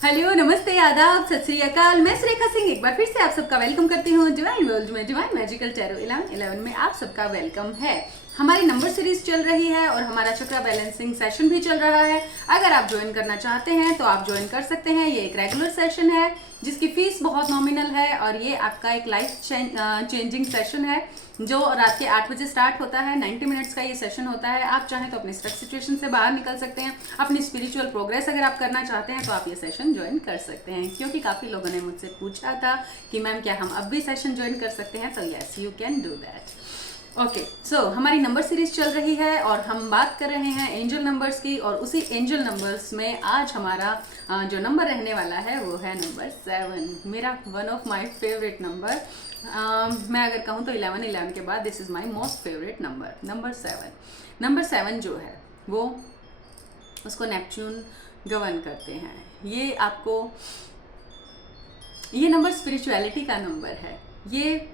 Hello, नमस्ते, आदाब, सत श्री अकाल। मैं सुरेखा सिंह एक बार फिर से आप सबका वेलकम करती हूँ डिवाइन वर्ल्ड में। डिवाइन मैजिकल टैरो 11 में आप सबका वेलकम है। हमारी नंबर सीरीज चल रही है और हमारा चक्रा बैलेंसिंग सेशन भी चल रहा है। अगर आप ज्वाइन करना चाहते हैं तो आप ज्वाइन कर सकते हैं। ये एक रेगुलर सेशन है जिसकी फीस बहुत नॉमिनल है और ये आपका एक लाइफ चेंजिंग सेशन है जो रात के 8 बजे स्टार्ट होता है। 90 मिनट्स का ये सेशन होता है। आप चाहें तो अपनी स्ट्रक सिचुएशन से बाहर निकल सकते हैं। अपनी स्पिरिचुअल प्रोग्रेस अगर आप करना चाहते हैं तो आप ये सेशन ज्वाइन कर सकते हैं, क्योंकि काफ़ी लोगों ने मुझसे पूछा था कि मैम क्या हम अब भी सेशन ज्वाइन कर सकते हैं, तो yes you can do that. Okay, so हमारी नंबर सीरीज चल रही है और हम बात कर रहे हैं एंजल नंबर्स की। और उसी एंजल नंबर्स में आज हमारा जो नंबर रहने वाला है वो है नंबर 7, मेरा one of my favourite number. मैं अगर कहूँ तो 11 के बाद this is my most favourite number, number 7 जो है वो उसको नेपच्यून गवर्न करते हैं। ये नंबर स्पिरिचुअलिटी का नंबर है, ये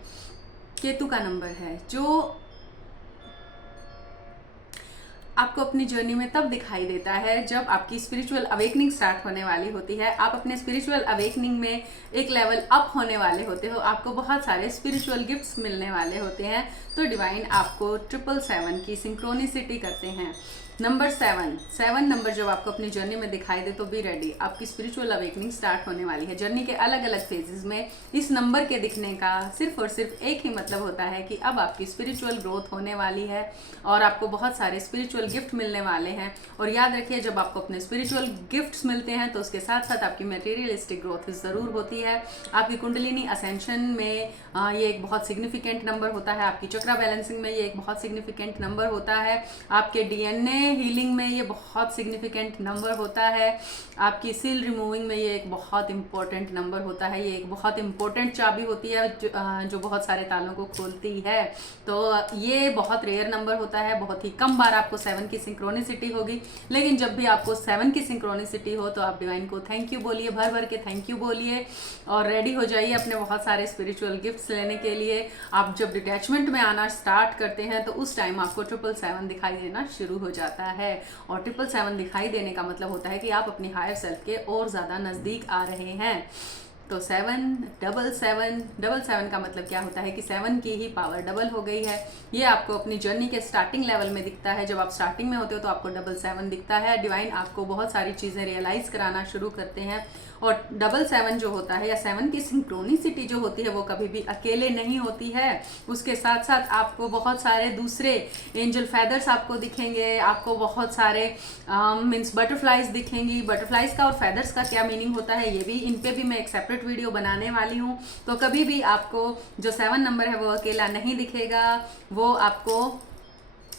केतु का नंबर है जो आपको अपनी जर्नी में तब दिखाई देता है जब आपकी स्पिरिचुअल अवेकनिंग स्टार्ट होने वाली होती है। आप अपने स्पिरिचुअल अवेकनिंग में एक लेवल अप होने वाले होते हो, आपको बहुत सारे स्पिरिचुअल गिफ्ट्स मिलने वाले होते हैं। तो डिवाइन आपको 777 की सिंक्रोनिसिटी करते हैं। नंबर 7 नंबर जब आपको अपनी जर्नी में दिखाई दे तो बी रेडी, आपकी स्पिरिचुअल अवेकनिंग स्टार्ट होने वाली है। जर्नी के अलग अलग फेजेस में इस नंबर के दिखने का सिर्फ और सिर्फ एक ही मतलब होता है कि अब आपकी स्पिरिचुअल ग्रोथ होने वाली है और आपको बहुत सारे स्पिरिचुअल गिफ्ट मिलने वाले हैं। और याद रखिए, जब आपको अपने स्पिरिचुअल गिफ्ट्स मिलते हैं तो उसके साथ साथ आपकी मटेरियलिस्टिक ग्रोथ ज़रूर होती है। आपकी कुंडलिनी असेंशन में ये एक बहुत सिग्निफिकेंट नंबर होता है। आपकी चक्रा बैलेंसिंग में ये एक बहुत सिग्निफिकेंट नंबर होता है। आपके डीएनए हीलिंग में ये बहुत सिग्निफिकेंट नंबर होता है। आपकी सील रिमूविंग में ये एक बहुत इंपॉर्टेंट नंबर होता है। ये एक बहुत इंपॉर्टेंट चाबी होती है जो बहुत सारे तालों को खोलती है। तो ये बहुत रेयर नंबर होता है। बहुत ही कम बार आपको 7 की सिंक्रोनिसिटी होगी, लेकिन जब भी आपको 7 की सिंक्रोनिसिटी हो तो आप डिवाइन को थैंक यू बोलिए, भर भर के थैंक यू बोलिए और रेडी हो जाइए अपने बहुत सारे स्पिरिचुअल गिफ्ट्स लेने के लिए। आप जब डिटैचमेंट में आना स्टार्ट करते हैं तो उस टाइम आपको 777 दिखाई देना शुरू हो जाता है। और 777 दिखाई देने का मतलब होता है कि आप अपनी हायर सेल्फ के और ज्यादा नजदीक आ रहे हैं। तो 7 का मतलब क्या होता है कि 7 की ही पावर डबल हो गई है। ये आपको अपनी जर्नी के स्टार्टिंग लेवल में दिखता है। जब आप स्टार्टिंग में होते हो तो आपको 7 दिखता है। डिवाइन आपको बहुत सारी चीज़ें रियलाइज कराना शुरू करते हैं। और 7 जो होता है या 7 की सिंक्रोनिसिटी जो होती है वो कभी भी अकेले नहीं होती है। उसके साथ साथ आपको बहुत सारे दूसरे एंजल फेदर्स आपको दिखेंगे। आपको बहुत सारे मीन्स बटरफ्लाइज दिखेंगी। बटरफ्लाइज का और फेदर्स का क्या मीनिंग होता है ये भी, इन पे भी मैं एक सेपरेट वीडियो बनाने वाली हूँ। तो कभी भी आपको जो 7 नंबर है वो अकेला नहीं दिखेगा। वो आपको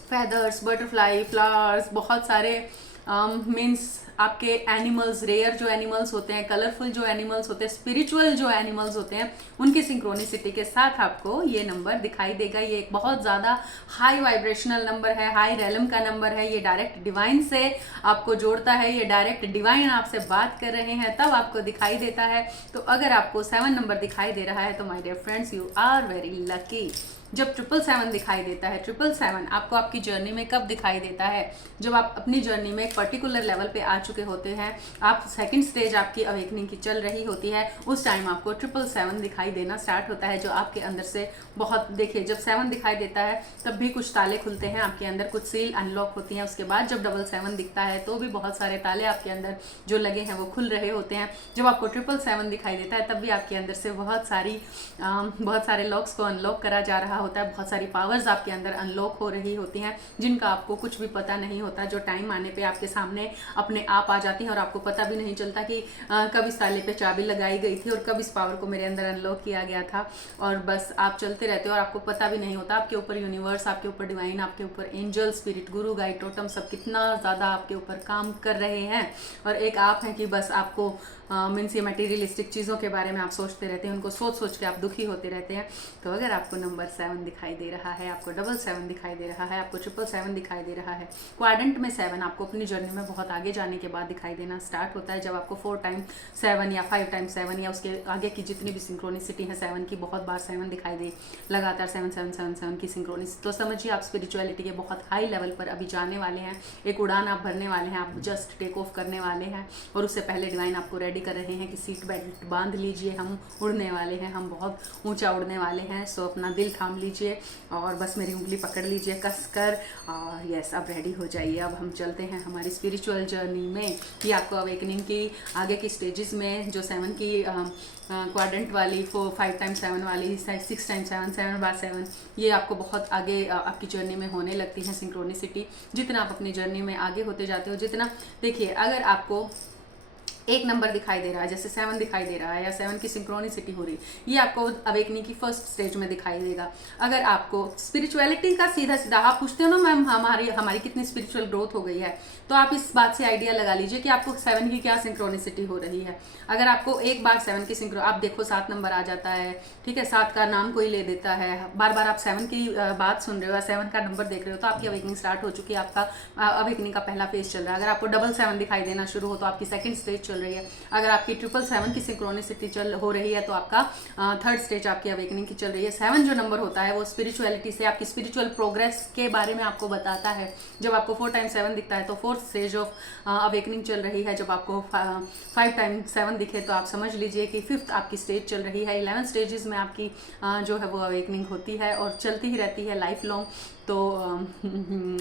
फेदर्स, बटरफ्लाई, फ्लावर्स, बहुत सारे मीन्स आपके एनिमल्स, रेयर जो एनिमल्स होते हैं, कलरफुल जो एनिमल्स होते हैं, स्पिरिचुअल जो एनिमल्स होते हैं, उनकी सिंक्रोनिसिटी के साथ आपको ये नंबर दिखाई देगा। ये एक बहुत ज़्यादा हाई वाइब्रेशनल नंबर है, हाई रेलम का नंबर है। ये डायरेक्ट डिवाइन से आपको जोड़ता है। ये डायरेक्ट डिवाइन आपसे बात कर रहे हैं तब आपको दिखाई देता है। तो अगर आपको 7 नंबर दिखाई दे रहा है तो my dear friends, you are very lucky. जब 777 दिखाई देता है, 777 आपको आपकी जर्नी में कब दिखाई देता है? जब आप अपनी जर्नी में एक पर्टिकुलर लेवल पे आ चुके होते हैं, आप सेकंड स्टेज आपकी अवेकनिंग की चल रही होती है, उस टाइम आपको 777 दिखाई देना स्टार्ट होता है। जो आपके अंदर से बहुत, देखिए, जब 7 दिखाई देता है तब भी कुछ ताले खुलते हैं आपके अंदर, कुछ सील अनलॉक होती हैं। उसके बाद जब 777 दिखता है तो भी बहुत सारे ताले आपके अंदर जो लगे हैं वो खुल रहे होते हैं। जब आपको 777 दिखाई देता है तब भी आपके अंदर से बहुत सारे लॉक्स को अनलॉक करा जा रहा होता है। बहुत सारी पावर्स आपके अंदर अनलॉक हो रही होती हैं जिनका आपको कुछ भी पता नहीं होता, जो टाइम आने पे आपके सामने अपने आप आ जाती हैं और आपको पता भी नहीं चलता कि कब इस ताले पे चाबी लगाई गई थी और कब इस पावर को मेरे अंदर अनलॉक किया गया था। और बस आप चलते रहते हो और आपको पता भी नहीं होता आपके ऊपर यूनिवर्स, आपके ऊपर डिवाइन, आपके ऊपर एंजल, स्पिरिट, गुरु, गाइड, टोटम सब कितना ज़्यादा आपके ऊपर काम कर रहे हैं। और एक आप हैं कि बस आपको मीन्स ये मटेरियलिस्टिक चीज़ों के बारे में आप सोचते रहते हैं, उनको सोच सोच के आप दुखी होते रहते हैं। तो अगर आपको नंबर 7 7 दिखाई दे रहा है, आपको 7 दिखाई दे रहा है, आपको 7 दिखाई दे रहा है। क्वाड्रेंट में 7 आपको अपनी जर्नी में बहुत आगे जाने के बाद दिखाई देना स्टार्ट होता है, जब आपको 4 टाइम 7 या 5 टाइम 7 या उसके आगे की जितनी भी सिंक्रोनिसिटी है 7 की, बहुत बार 7 दिखाई दे, लगातार 7 7 7 7 की सिंक्रोनिसिटी, तो समझिए आप स्पिरिचुअलिटी के बहुत हाई लेवल पर अभी जाने वाले हैं। एक उड़ान आप भरने वाले हैं, आप जस्ट टेक ऑफ करने वाले हैं, और उससे पहले डिवाइन आपको रेडी कर रहे हैं कि सीट बेल्ट बांध लीजिए, हम उड़ने वाले हैं, हम बहुत ऊंचा उड़ने वाले हैं। सो अपना दिल थाम लीजिए और बस मेरी उंगली पकड़ लीजिए कस कर, और यस अब रेडी हो जाइए। अब हम चलते हैं हमारी स्पिरिचुअल जर्नी में, कि आपको अवेकनिंग की आगे की स्टेजेस में जो 7 की क्वाड्रेंट वाली 5 टाइम 7 वाली 6 टाइम 7 7 बार 7, ये आपको बहुत आगे आपकी जर्नी में होने लगती है सिंक्रोनिसिटी। जितना आप अपनी जर्नी में आगे होते जाते हो, जितना देखिए अगर आपको एक नंबर दिखाई दे रहा है, जैसे 7 दिखाई दे रहा है या 7 की सिंक्रोनिसिटी हो रही, ये आपको अवेकनिंग की फर्स्ट स्टेज में दिखाई देगा। अगर आपको स्पिरिचुअलिटी का सीधा सीधा आप पूछते हो ना मैम हमारी कितनी स्पिरिचुअल ग्रोथ हो गई है, तो आप इस बात से आइडिया लगा लीजिए कि आपको 7 की क्या सिंक्रोनिसिटी हो रही है। अगर आपको एक बार 7 की सिंक्रो, आप देखो 7 नंबर आ जाता है, ठीक है, 7 का नाम कोई ले देता है, बार बार आप 7 की बात सुन रहे हो या 7 का नंबर देख रहे हो, तो आपकी अवेकनिंग स्टार्ट हो चुकी है, आपका अवेकनिंग का पहला फेज चल रहा है। अगर आपको 7 दिखाई देना शुरू हो तो आपकी सेकंड स्टेज चल रही है। अगर आपकी 7 की सिंक्रोनिसिटी हो रही है तो आपका थर्ड स्टेज आपकी अवेकनिंग की चल रही है। 7 जो नंबर होता है वो स्पिरिचुअलिटी से आपकी स्पिरिचुअल प्रोग्रेस के बारे में आपको बताता है। जब आपको 4 टाइम 7 दिखता है तो फोर्थ स्टेज ऑफ अवेकनिंग चल रही है। जब आपको 5 टाइम 7 दिखे तो आप समझ लीजिए कि 5th आपकी स्टेज चल रही है। 11 स्टेजेस में आपकी जो है वो अवेकनिंग होती है और चलती ही रहती है लाइफ लॉन्ग। तो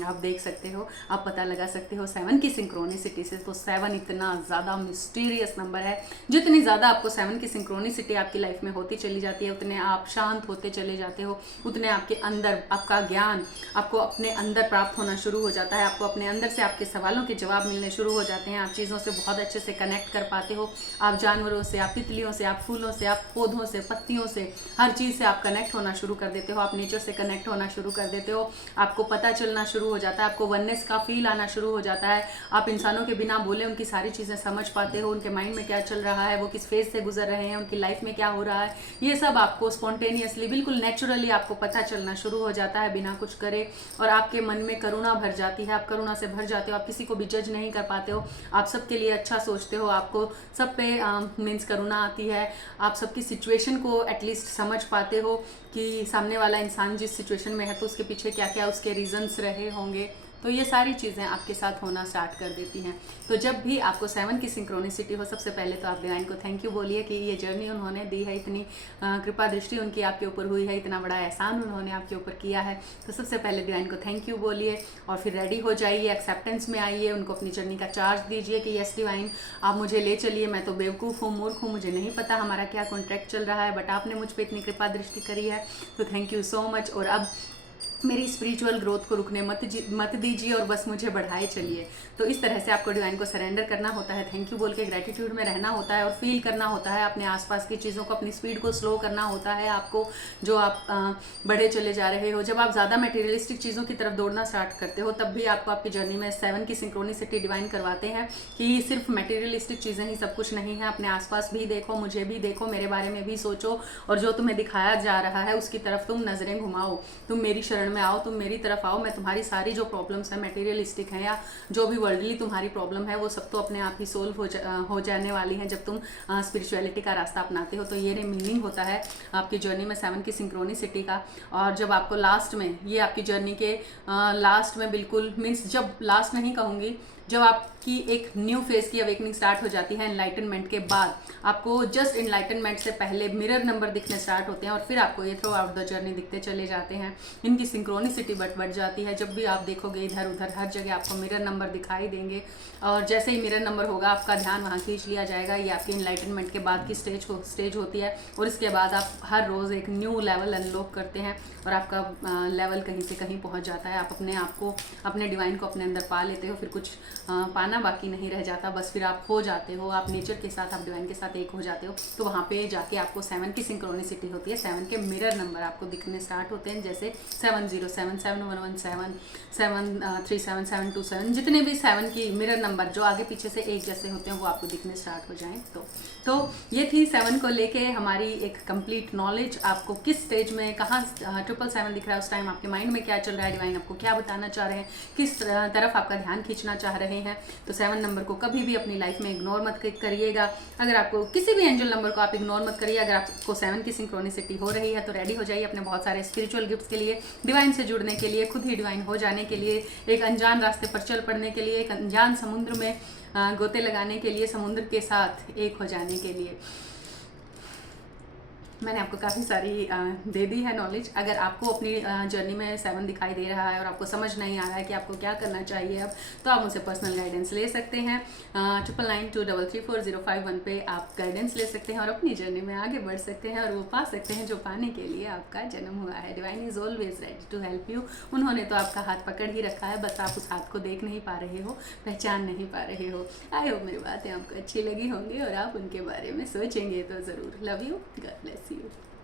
आप देख सकते हो, आप पता लगा सकते हो 7 की सिंक्रोनिसिटी से। तो 7 इतना ज़्यादा मिस्टीरियस नंबर है, जितनी ज़्यादा आपको 7 की सिंक्रोनिसिटी आपकी लाइफ में होती चली जाती है, उतने आप शांत होते चले जाते हो, उतने आपके अंदर आपका ज्ञान आपको अपने अंदर प्राप्त होना शुरू हो जाता है। आपको अपने अंदर से आपके सवालों के जवाब मिलने शुरू हो जाते हैं। आप चीज़ों से बहुत अच्छे से कनेक्ट कर पाते हो। आप जानवरों से, आप तितलियों से, आप फूलों से, आप पौधों से, पत्तियों से, हर चीज़ से आप कनेक्ट होना शुरू कर देते हो। आप नेचर से कनेक्ट होना शुरू कर देते हो। आपको पता चलना शुरू हो जाता है, आपको वननेस का फील आना शुरू हो जाता है। आप इंसानों के बिना बोले उनकी सारी चीज़ें समझ पाते हो, उनके माइंड में क्या चल रहा है, वो किस फेज से गुजर रहे हैं, उनकी लाइफ में क्या हो रहा है, ये सब आपको स्पॉन्टेनियसली बिल्कुल नेचुरली आपको पता चलना शुरू हो जाता है बिना कुछ करे। और आपके मन में करुणा भर जाती है, आप करुणा से भर जाते हो। आप किसी को भी जज नहीं कर पाते हो, आप सबके लिए अच्छा सोचते हो, आपको सब पे मीन्स करुणा आती है। आप सबकी सिचुएशन को एटलीस्ट समझ पाते हो कि सामने वाला इंसान जिस सिचुएशन में है तो उसके पीछे क्या क्या उसके रीजंस रहे होंगे। तो ये सारी चीज़ें आपके साथ होना स्टार्ट कर देती हैं। तो जब भी आपको 7 की सिंक्रोनिसिटी हो, सबसे पहले तो आप डिवाइन को थैंक यू बोलिए कि ये जर्नी उन्होंने दी है, इतनी कृपा दृष्टि उनकी आपके ऊपर हुई है, इतना बड़ा एहसान उन्होंने आपके ऊपर किया है। तो सबसे पहले डिवाइन को थैंक यू बोलिए और फिर रेडी हो जाइए, एक्सेप्टेंस में आइए, उनको अपनी जर्नी का चार्ज दीजिए कि यस डिवाइन आप मुझे ले चलिए, मैं तो बेवकूफ़ हूँ, मूर्ख हूँ, मुझे नहीं पता हमारा क्या कॉन्ट्रैक्ट चल रहा है, बट आपने मुझ पर इतनी कृपा दृष्टि करी है, तो थैंक यू सो मच। और अब मेरी स्पिरिचुअल ग्रोथ को रुकने मत दीजिए और बस मुझे बढ़ाए चलिए। तो इस तरह से आपको डिवाइन को सरेंडर करना होता है, थैंक यू बोल के ग्रेटिट्यूड में रहना होता है और फील करना होता है अपने आसपास की चीज़ों को, अपनी स्पीड को स्लो करना होता है आपको, जो आप बढ़े चले जा रहे हो। जब आप ज़्यादा मटेरियलिस्टिक चीज़ों की तरफ दौड़ना स्टार्ट करते हो तब भी आपको आपकी जर्नी में 7 की सिंक्रोनिसिटी डिवाइन करवाते हैं कि सिर्फ मटेरियलिस्टिक चीज़ें ही सब कुछ नहीं है। अपने आसपास भी देखो, मुझे भी देखो, मेरे बारे में भी सोचो और जो तुम्हें दिखाया जा रहा है उसकी तरफ तुम नज़रें घुमाओ, तुम मेरी शरण में आओ, तुम मेरी तरफ आओ। मैं तुम्हारी सारी जो प्रॉब्लम्स है मटेरियलिस्टिक है या जो भी वर्ल्डली तुम्हारी प्रॉब्लम है वो सब तो अपने आप ही सोल्व हो जाने वाली है जब तुम स्पिरिचुअलिटी का रास्ता अपनाते हो। तो ये मीनिंग होता है आपकी जर्नी में 7 की सिंक्रोनिसिटी का। और जब आपको लास्ट में, ये आपकी जर्नी के लास्ट में बिल्कुल मीन्स, जब लास्ट नहीं कहूँगी, जब आपकी एक न्यू फेज की अवेकनिंग स्टार्ट हो जाती है एनलाइटनमेंट के बाद, आपको जस्ट एनलाइटनमेंट से पहले मिरर नंबर दिखने स्टार्ट होते हैं और फिर आपको ये थ्रू आउट द जर्नी दिखते चले जाते हैं। इनकी सिंक्रोनिसिटी बढ़ जाती है। जब भी आप देखोगे इधर उधर हर जगह आपको मिरर नंबर दिखाई देंगे और जैसे ही मिरर नंबर होगा आपका ध्यान वहाँ खींच लिया जाएगा। ये आपकी एनलाइटनमेंट के बाद की स्टेज होती है और इसके बाद आप हर रोज़ एक न्यू लेवल अनलॉक करते हैं और आपका लेवल कहीं से कहीं पहुँच जाता है। आप अपने आप को, अपने डिवाइन को अपने अंदर पा लेते हो। फिर कुछ पाना बाकी नहीं रह जाता, बस फिर आप हो जाते हो, आप नेचर के साथ, आप डिवाइन के साथ एक हो जाते हो। तो वहाँ पे जाके आपको 7 की सिंक्रोनिसिटी होती है, 7 के मिरर नंबर आपको दिखने स्टार्ट होते हैं, जैसे 7077 7117 737 जितने भी 7 की मिरर नंबर जो आगे पीछे से एक जैसे होते हैं वो आपको दिखने स्टार्ट हो जाएं। तो ये थी 7 को लेके हमारी एक कंप्लीट नॉलेज। आपको किस स्टेज में कहाँ 777 दिख रहा है, उस टाइम आपके माइंड में क्या चल रहा है, डिवाइन आपको क्या बताना चाह रहे हैं, किस तरफ आपका ध्यान खींचना चाह रहे हैं। तो 7 नंबर को कभी भी अपनी लाइफ में इग्नोर मत करिएगा। अगर आपको किसी भी एंजल नंबर को आप इग्नोर मत करिए। अगर आपको 7 की सिंक्रोनिसिटी हो रही है तो रेडी हो जाइए अपने बहुत सारे स्पिरिचुअल गिफ्ट्स के लिए, डिवाइन से जुड़ने के लिए, खुद ही डिवाइन हो जाने के लिए, एक अनजान रास्ते पर चल पड़ने के लिए, एक अनजान समुद्र में गोते लगाने के लिए, समुद्र के साथ एक हो जाने के लिए। मैंने आपको काफ़ी सारी दे दी है नॉलेज। अगर आपको अपनी जर्नी में 7 दिखाई दे रहा है और आपको समझ नहीं आ रहा है कि आपको क्या करना चाहिए अब, तो आप मुझसे पर्सनल गाइडेंस ले सकते हैं। 9992334051 पे आप गाइडेंस ले सकते हैं और अपनी जर्नी में आगे बढ़ सकते हैं और वो पा सकते हैं जो पाने के लिए आपका जन्म हुआ है। Divine is always ready to help you. उन्होंने तो आपका हाथ पकड़ ही रखा है, बस आप उस हाथ को देख नहीं पा रहे हो, पहचान नहीं पा रहे हो। आई होप मेरी बातें आपको अच्छी लगी होंगी और आप उनके बारे में सोचेंगे तो ज़रूर। Love you, God bless you.